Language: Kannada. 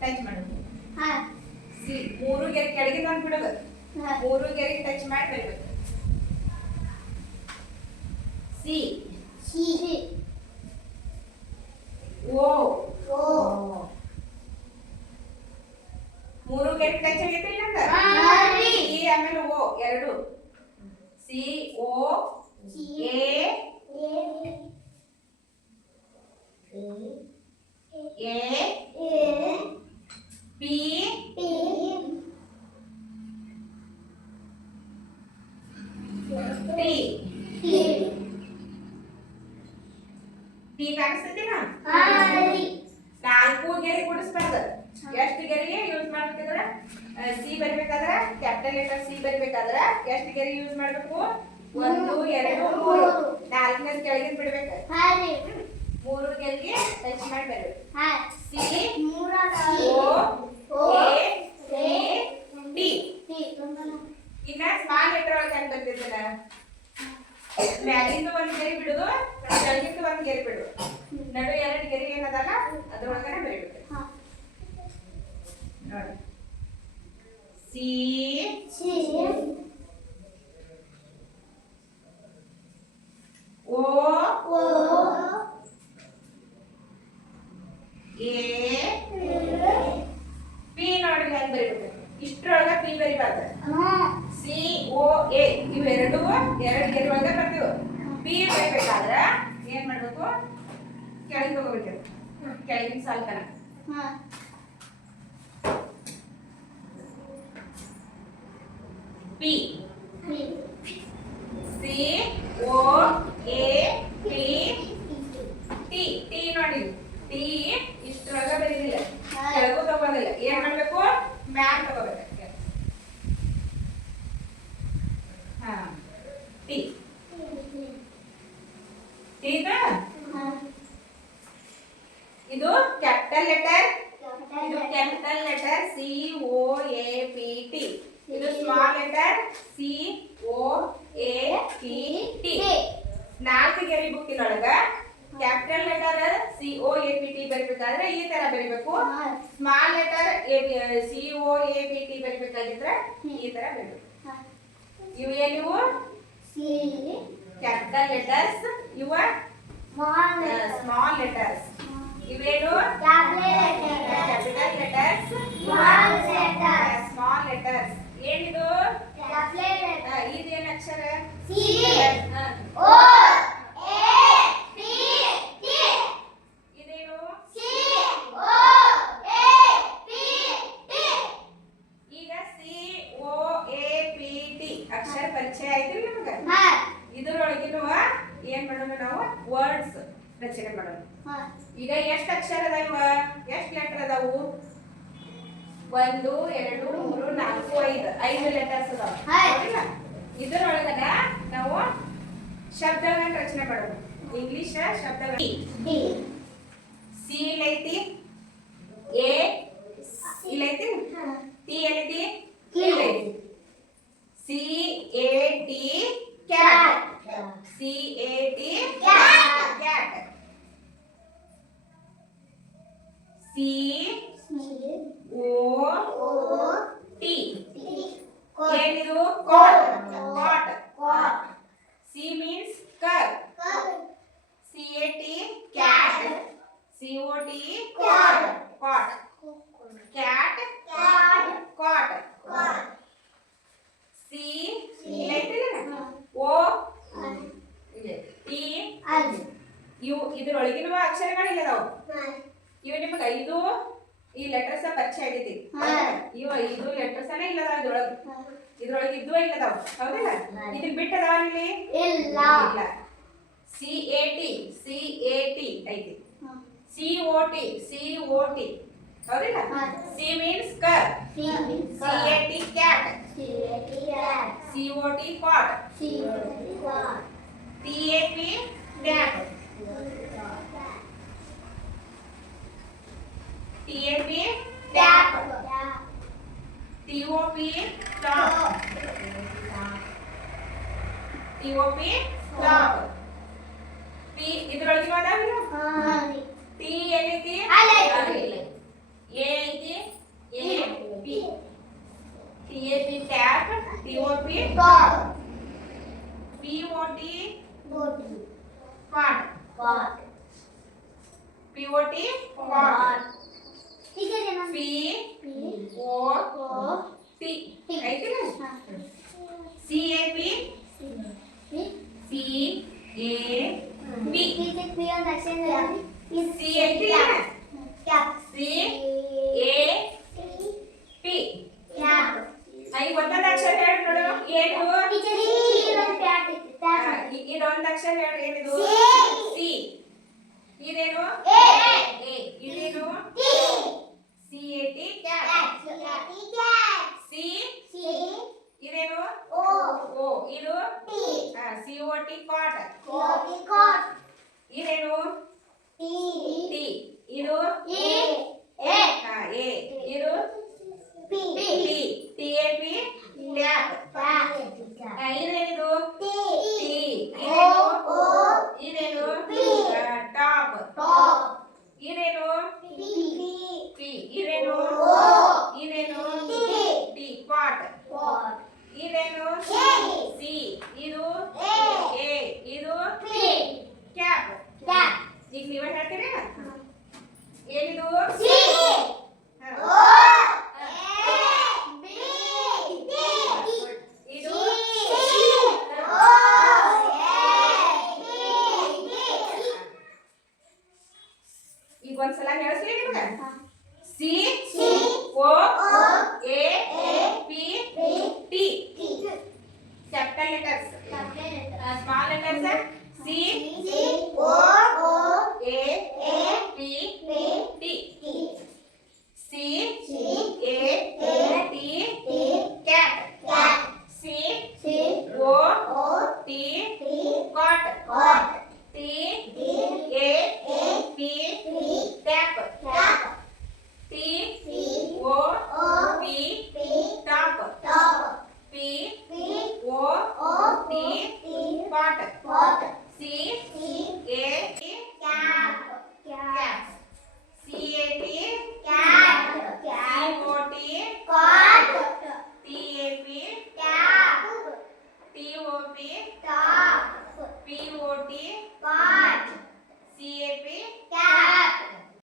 ಟಚ್ ಮಾಡು. ಸಿ ಮೂರು ಗೆರೆ ಕೆಳಗಿಂದ ಒಂದು ಬಿಡೋದು. ಮೂರು ಗೆರೆ ಟಚ್ ಮಾಡಿ ಬರಬೇಕು. ಸಿ ಓ ಮೂರು ಗೆರೆ ಟಚ್ ಆಗೈತೆ ಇಲ್ಲ ಸಿ ಆಮೇಲೆ ಓ ಎರಡು. C O A P T ಕಾಣಿಸ್ತೈತಿನಾ? ನಾಲ್ಕು ಗೆರೆ ಕೂಡಿಸ್ಬಾರ್ದು. ಎಷ್ಟು ಗೆರೆಗೆ ಯೂಸ್ ಮಾಡ್ಬೇಕಂದ್ರ ಸಿ ಬರಿಬೇಕಾದ್ರ ಕ್ಯಾಪಿಟಲ್ ಲೆಟರ್ ಸಿ ಬರಿಬೇಕಾದ್ರ ಎಷ್ಟು ಗೆರೆ ಯೂಸ್ ಮಾಡ್ಬೇಕು? 1 2 3. ನಾಲ್ಕನೇ ಕೆಳಗಿನ ಬಿಡ್ಬೇಕು. ಮೂರು ಗೆರೆಗೆ ಟಚ್ ಮಾಡಿ ಬರಬೇಕು. C O A T. ಇನ್ನ ಸ್ಮಾಲ್ ಲೆಟರ್ ಒಳಗೆ ಹೆಂಗ್ ಬರ್ತಿದ್ದಲ್ಲ ಮ್ಯಾಲಿಂದ ಒಂದು ಗೆರೆ ಬಿಡುದು, ಕೆಳಗಿಂದ ಒಂದು ಗೆರೆ ಬಿಡುದು, ನಡು ಎರಡು ಗೆರೆ ಏನದಲ್ಲ ಅದ್ರೊಳಗನೆ ಬರೀಬೇಕು. ನೋಡಿ ಸಿ ಓ ಎ ಪಿ. ನೋಡಿ ಹೆಂಗ್ ಬರೀಬೇಕು. ಇಷ್ಟರೊಳಗ ಪಿ ಬರಿಬಾರ್ದು. ಸಿ ಓ ಎ ಇವೆರಡು ಎರಡು ಗೆರೆ ಒಳಗ ಬರ್ತೀವಿ. ಪಿ ಬರಿಬೇಕಾದ್ರ ಏನ್ ಮಾಡ್ಬೇಕು? ಕೆಳಗೆ ಹೋಗ್ಬೇಕು. ಕೆಳಗಿನ ಸಾಲ್ತನ P. C O A P T. T ನೋಡಿ ಟಿ ಇಷ್ಟರೊಳಗ ಬರೀದಿಲ್ಲ, ಕೆಳಗೂ ತಗೋದಿಲ್ಲ. ಏನ್ ಮಾಡ್ಬೇಕು? ಮ್ಯಾಲ್ ತಗೋಬೇಕು. ಹಾ ಟಿ ಟೀನಾ? ಇದು ಕ್ಯಾಪಿಟಲ್ ಲೆಟರ್, ಇದು capital letter C O A P T. ಇದು small letter C O A P T. ನಾಲ್ಕು ಗೆರೆ ಬುಕ್ಕಿನೊಳಗ capital letter C O A P T ಬರಿಬೇಕಾದ್ರೆ ಈ ತರ ಬರಿಬೇಕು. Small letter C O A P T ಬರಿಬೇಕಾಗಿದ್ರೆ ಈ ತರ ಬರಿಬೇಕು. ಇವು ಏನಿವು? ಕ್ಯಾಪಿಟಲ್ ಲೆಟರ್ಸ್, ಇವ ಸ್ಮಾಲ್ ಲೆಟರ್ಸ್. ಇವೇನು? Capital letters, small letters. ಏನಿದು? ಇದೇನು ಅಕ್ಷರ? ಇದೇನು? ಈಗ C O A P T ಅಕ್ಷರ ಪರಿಚಯ ಆಯ್ತು ನಿಮಗೆ. ಇದರೊಳಗಿರುವ ಏನ್ ಮಾಡೋಣ ನಾವು? ವರ್ಡ್ಸ್ ರಚನೆ ಮಾಡೋಣ. ಈಗ ಎಷ್ಟು ಅಕ್ಷರ ಅದಾವ? ಎಷ್ಟು ಲೆಟರ್ ಅದಾವು? 1 2 3 4 5 ಲೆಟರ್ಸ್ ಅದಾವ. ಇದರೊಳಗನ ನಾವು ಶಬ್ದಗಳನ್ನ ರಚನೆ ಮಾಡೋಣ. ಇಂಗ್ಲಿಷ್ ಶಬ್ದಗಳು. ಸಿ ಇಲ್ಲೈತಿ, ಎ ಇಲ್ಲೈತಿ, ಟಿ ಎಲ್ಲೈತಿ, ಇಲ್ಲೈತಿ. C A T cat. C A T cat. C O T ಏನಿದು? ಕಾಟ್. ಕಾಟ್. ಸಿ ಮೀನ್ಸ್ ಕರ್. C A T cat. C O T cot. Cot. Cat cot. C O T. ಇವು ಇದರೊಳಗಿರುವ ಅಕ್ಷರಗಳಿಲ್ಲದಾವು. ಇವು ನಿಮಗೆ 5 ಈ ಲೆಟರ್ಸ್ ಪರಿಚಯ ಆಗೈತಿ. ಇವ 5 ಲೆಟರ್ಸ್ ಇಲ್ಲದಾವ ಇದ್ರೊಳಗೆ. ಇದ್ರೊಳಗೆ ಇದ್ವ ಇಲ್ಲದಾವ, ಹೌದಿಲ್ಲ? ಇದನ್ನ ಬಿಟ್ಟದಾವ ಇಲ್ಲಿ ಇಲ್ಲ. ಸಿ ಎ ಟಿ ಐತಿ. ಸಿ ಓ ಟಿ ಹೌದಿಲ್ಲ? ಸಿ ಮೀನ್ಸ್ ಕರ್. C A T cat. C O T cot. T A P tap. T A P tap. T O P stop. T O P stop. T ಇದ್ರೊಳಗೆ ಅದಾವಿಲ್ಲ? ಟಿ ಎಲ್ಲೈತಿ? ಎ ಐತಿ, COT cot. POT ಐತಿಲ್ಲ CAP C ಐತಿಲ್ಲ CAP ಈಗ ಒಂದೊಂದು ಅಕ್ಷರ ಹೇಳಿ ನೋಡು ಏನು ಇದೊಂದು ಅಕ್ಷರ ಹೇಳಿ ಏನಿದು C ಇದೇನು A ಇದೇನು CAT cat C ಇದೇನು O ಇದು COT cot ಇದೇನು T ಇದು A ಇದು P TAP tap ಇದೇನಿದು T ಇದೇನು ಟಾಪ್ ಇದೇನು P ಇದೇನು T pot ಇದೇನು C ಇದು A ಇದು ಕ್ಯಾಪ್ ಈಗ ನೀವೇ ಹೇಳ್ತೀರಾ ಏನಿದು ಇದು ಈಗ ಒಂದ್ಸಲ ಹೇಳಿಸ್ಲಿ ನಿಮ್ಗೆ COAP T capital letters small letters COAP T CAT cat COT cot TAP tap TOP top POT pot CAT